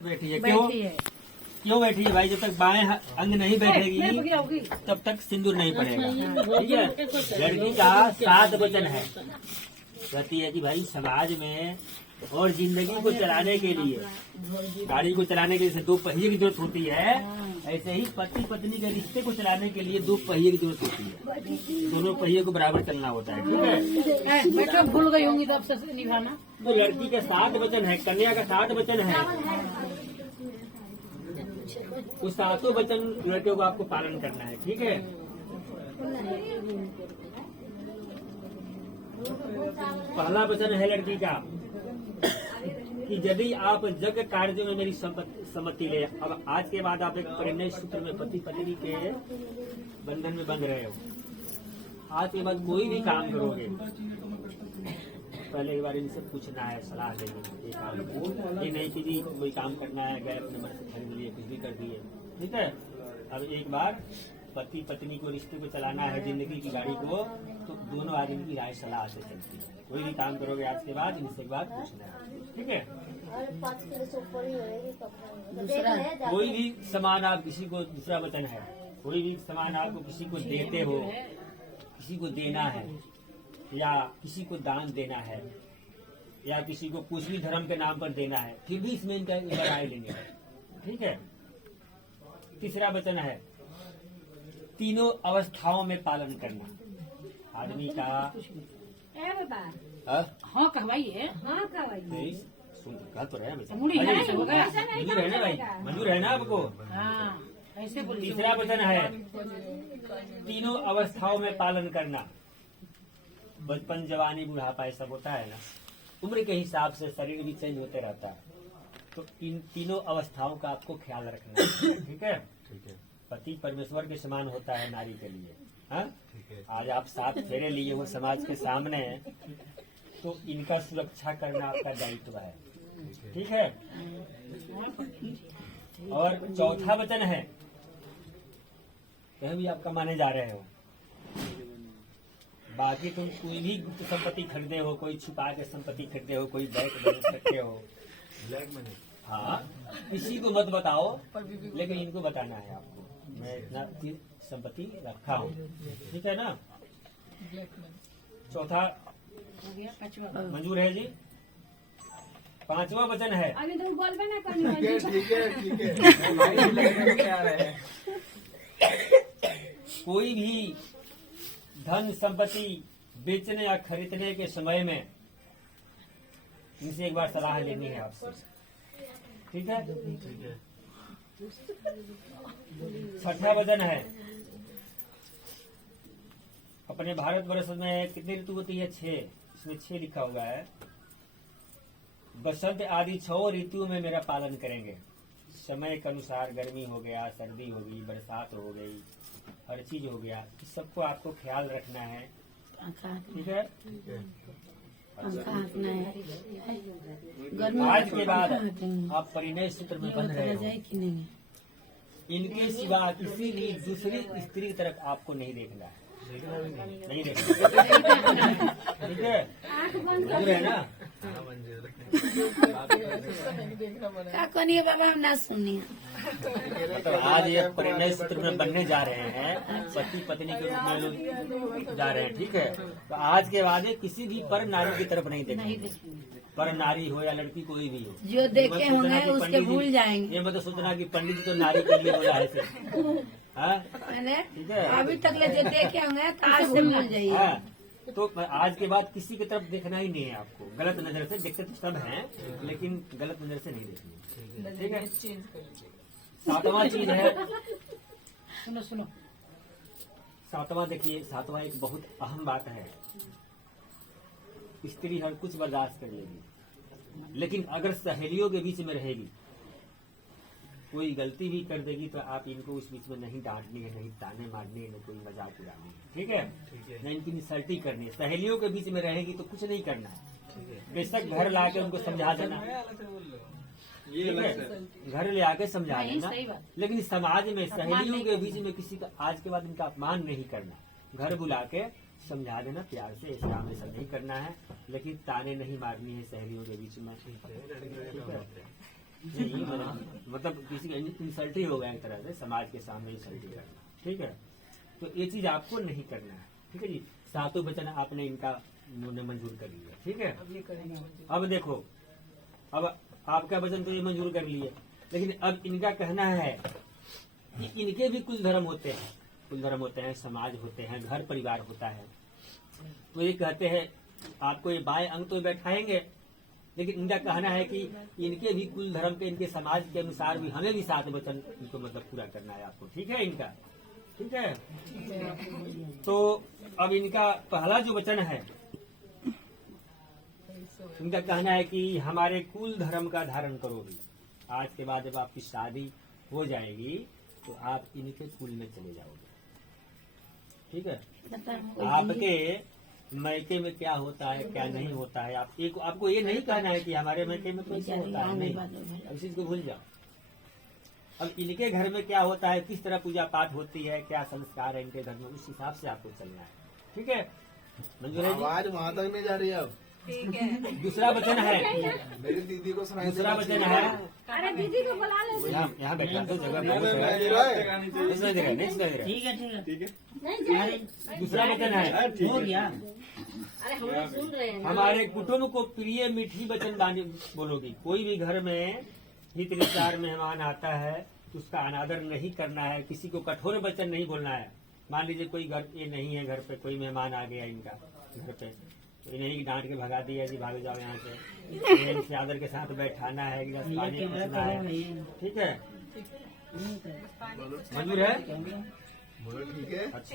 बैठी है क्यों बैठी है भाई? जब तक बाएं अंग नहीं बैठेगी तब तक सिंदूर नहीं पड़ेगा। ठीक है। लड़की का 7 वचन है। कहती है कि भाई समाज में और जिंदगी को चलाने के लिए, गाड़ी को चलाने के लिए 2 पहिए की जरूरत होती है, ऐसे ही पति पत्नी के रिश्ते को चलाने के लिए 2 पहिए की जरूरत होती है। दोनों पहिए को बराबर चलना होता है। ठीक है। भूल गई होंगी तब से निभाना। तो लड़की का 7 वचन है, कन्या का 7 वचन है। उस 7 वचन लड़कियों को आपको पालन करना है। ठीक है। पहला वचन है लड़की का कि यदि आप यज्ञ कार्यों में मेरी सम्मति ले। अब आज के बाद आप एक परिणय सूत्र में पति पत्नी के बंधन में बंध रहे हो। आज के बाद कोई भी काम करोगे, पहले एक बार इनसे पूछना है, सलाह लेंगे। ये नहीं कि जी कोई काम करना है, गए अपने मन से खरीद लिए, कुछ भी कर दिए। ठीक है। अब एक बार पति पत्नी को, रिश्ते को चलाना है, जिंदगी की गाड़ी को, तो दोनों आदमी की राय सलाह से चलती है। कोई भी काम करोगे आज के बाद इनसे एक बार पूछना है। ठीक है। कोई भी सामान आप किसी को, दूसरा वचन है, कोई भी सामान आपको किसी को देते हो, किसी को देना है, या किसी को दान देना है, या किसी को कुछ भी धर्म के नाम पर देना है, फिर भी इसमें इनका राय लेंगे। ठीक है। तीसरा वचन है 3 अवस्थाओं में पालन करना। आदमी का हाँ कहवाइए। कहा तो रहे ना, मंजूर है ना भाई? मंजूर है ना आपको? ऐसे बोलिए। तीसरा वचन है 3 अवस्थाओं में पालन करना। बचपन, जवानी, बुढ़ापा, ये सब होता है ना, उम्र के हिसाब से शरीर भी चेंज होते रहता है। तो इन 3 अवस्थाओं का आपको ख्याल रखना है। ठीक है। पति परमेश्वर के समान होता है नारी के लिए। हाँ? आज आप 7 फेरे लिए हो समाज के सामने, तो इनका सुरक्षा करना आपका दायित्व है। ठीक है। और चौथा वचन है, यह भी आपका माने जा रहे हो, बाकी तुम कोई भी गुप्त संपत्ति खरीदे हो, कोई छुपा के संपत्ति खरीदे हो, कोई बैंक बैलेंस रखे हो, ब्लैक मनी, हाँ, किसी को मत बताओ, लेकिन इनको बताना है आपको, मैं इतना संपत्ति रखा हूँ। ठीक है ना। चौथा मंजूर है जी। 5वां वचन है, अभी तुम बोलबे ना करनी। कोई भी धन संपत्ति बेचने या खरीदने के समय में इनसे एक बार सलाह लेनी है आपसे। ठीक है। 6वां वचन है, अपने भारतवर्ष में कितनी ऋतु होती है? 6। इसमें 6 लिखा हुआ है। बसंत आदि 6 ऋतुओं में मेरा पालन करेंगे। समय के अनुसार गर्मी हो गया, सर्दी हो गई, बरसात हो गई, हर चीज हो गया, इस सबको आपको ख्याल रखना है। ठीक है। आज के बाद आप परिणय सूत्र में बंध रहे हो। इनके सिवा किसी भी दूसरी स्त्री की तरफ आपको नहीं देखना है। नहीं देखना। ठीक है। मंजूर है ना? बाबा हम ना सुनिए। मतलब आज ये परिणय सूत्र में बनने जा रहे हैं, पति पत्नी के रूप में लोग जा रहे हैं। ठीक है। तो आज के बाद किसी भी पर नारी की तरफ नहीं देखेंगे। पर नारी हो या लड़की कोई भी हो, जो देखे होंगे उसके भूल जाएंगे। ये मतलब सोचना कि पंडित जी तो नारी के लिए बोला है। ठीक है। अभी तक जो देखे होंगे तो आज से भूल जाइए। तो आज के बाद किसी की तरफ देखना ही नहीं है आपको। गलत नजर से देखते तो सब हैं, लेकिन गलत नजर से नहीं देखनी। ठीक है। 7वां चीज है, सुनो 7वां देखिए, 7वां एक बहुत अहम बात है। स्त्री हर कुछ बर्दाश्त कर लेगी, लेकिन अगर सहेलियों के बीच में रहेगी, कोई गलती भी कर देगी, तो आप इनको उस बीच में नहीं डांटनी है, नहीं ताने मारनी है, न कोई मजाक उड़ानी है। ठीक है। न इनकी इंसल्ट करनी है। सहेलियों के बीच में रहेगी तो कुछ नहीं करना है। बेशक घर लाके उनको समझा देना, घर ले आके समझा देना, लेकिन समाज में सहेलियों के बीच में किसी का आज के बाद इनका अपमान नहीं करना। घर बुला के समझा देना प्यार से, ऐसा हमें सब नहीं करना है, लेकिन ताने नहीं मारनी है सहेलियों के बीच में। ठीक है। नहीं, मतलब किसी का इंसल्ट ही होगा एक तरह से, समाज के सामने इंसल्ट ही करना। ठीक है, तो ये चीज आपको नहीं करना है। ठीक है जी, सातों वचन आपने इनका उन्होंने मंजूर कर लिया। ठीक है, अब देखो, अब आपका वचन तो ये मंजूर कर लिए, लेकिन अब इनका कहना है कि इनके भी कुछ धर्म होते हैं, कुछ धर्म होते हैं, समाज होते हैं, घर परिवार होता है। तो ये कहते हैं आपको ये बाएं अंग तो बैठाएंगे, लेकिन इनका कहना है कि इनके भी कुल धर्म के, इनके समाज के अनुसार भी हमें भी 7 वचन इनको मतलब पूरा करना है आपको। ठीक है इनका, ठीक है। तो अब इनका पहला जो वचन है, इनका कहना है कि हमारे कुल धर्म का धारण करोगी। आज के बाद जब आपकी शादी हो जाएगी तो आप इनके कुल में चले जाओगे। ठीक है, आपके मैके में क्या होता है क्या नहीं होता है, आपको ये नहीं कहना है कि हमारे मैके में कैसे होता है, नहीं, अब इस चीज को भूल जाओ। अब इनके घर में क्या होता है, किस तरह पूजा पाठ होती है, क्या संस्कार है इनके घर में, उस हिसाब से आपको चलना है। ठीक है, मंजूर है जी? आवाज वहाँ तक नहीं जा रही है अब। ठीक है। दूसरा वचन है, मेरी दीदी को सुनाई दूसरा वचन है, अरे दीदी को बुला ले। यहाँ बैठा तो जगह नहीं बहुत है। दे रहा है। नहीं सुनाई दे रहा है, नहीं सुनाई दे रहा है। ठीक है, ठीक है। नहीं जी, दूसरा वचन है, हो गया। अरे हम लोग सुन रहे हैं ना। हमारे कुटुंब को प्रिय मीठी वचन बानी बोलोगी। कोई भी घर में हित विचार मेहमान आता है तो उसका अनादर नहीं करना है, किसी को कठोर वचन नहीं बोलना है। मान लीजिए कोई घर ये नहीं है, घर पे कोई मेहमान आ गया इनका घर पे, तो इन्हें डांट के भगा दिया जी भाग जाओ यहाँ से, इनसे आदर के साथ बैठाना है, गिलास पानी पूछना है। ठीक है, मंजूर है? बोलो ठीक है। अच्छा।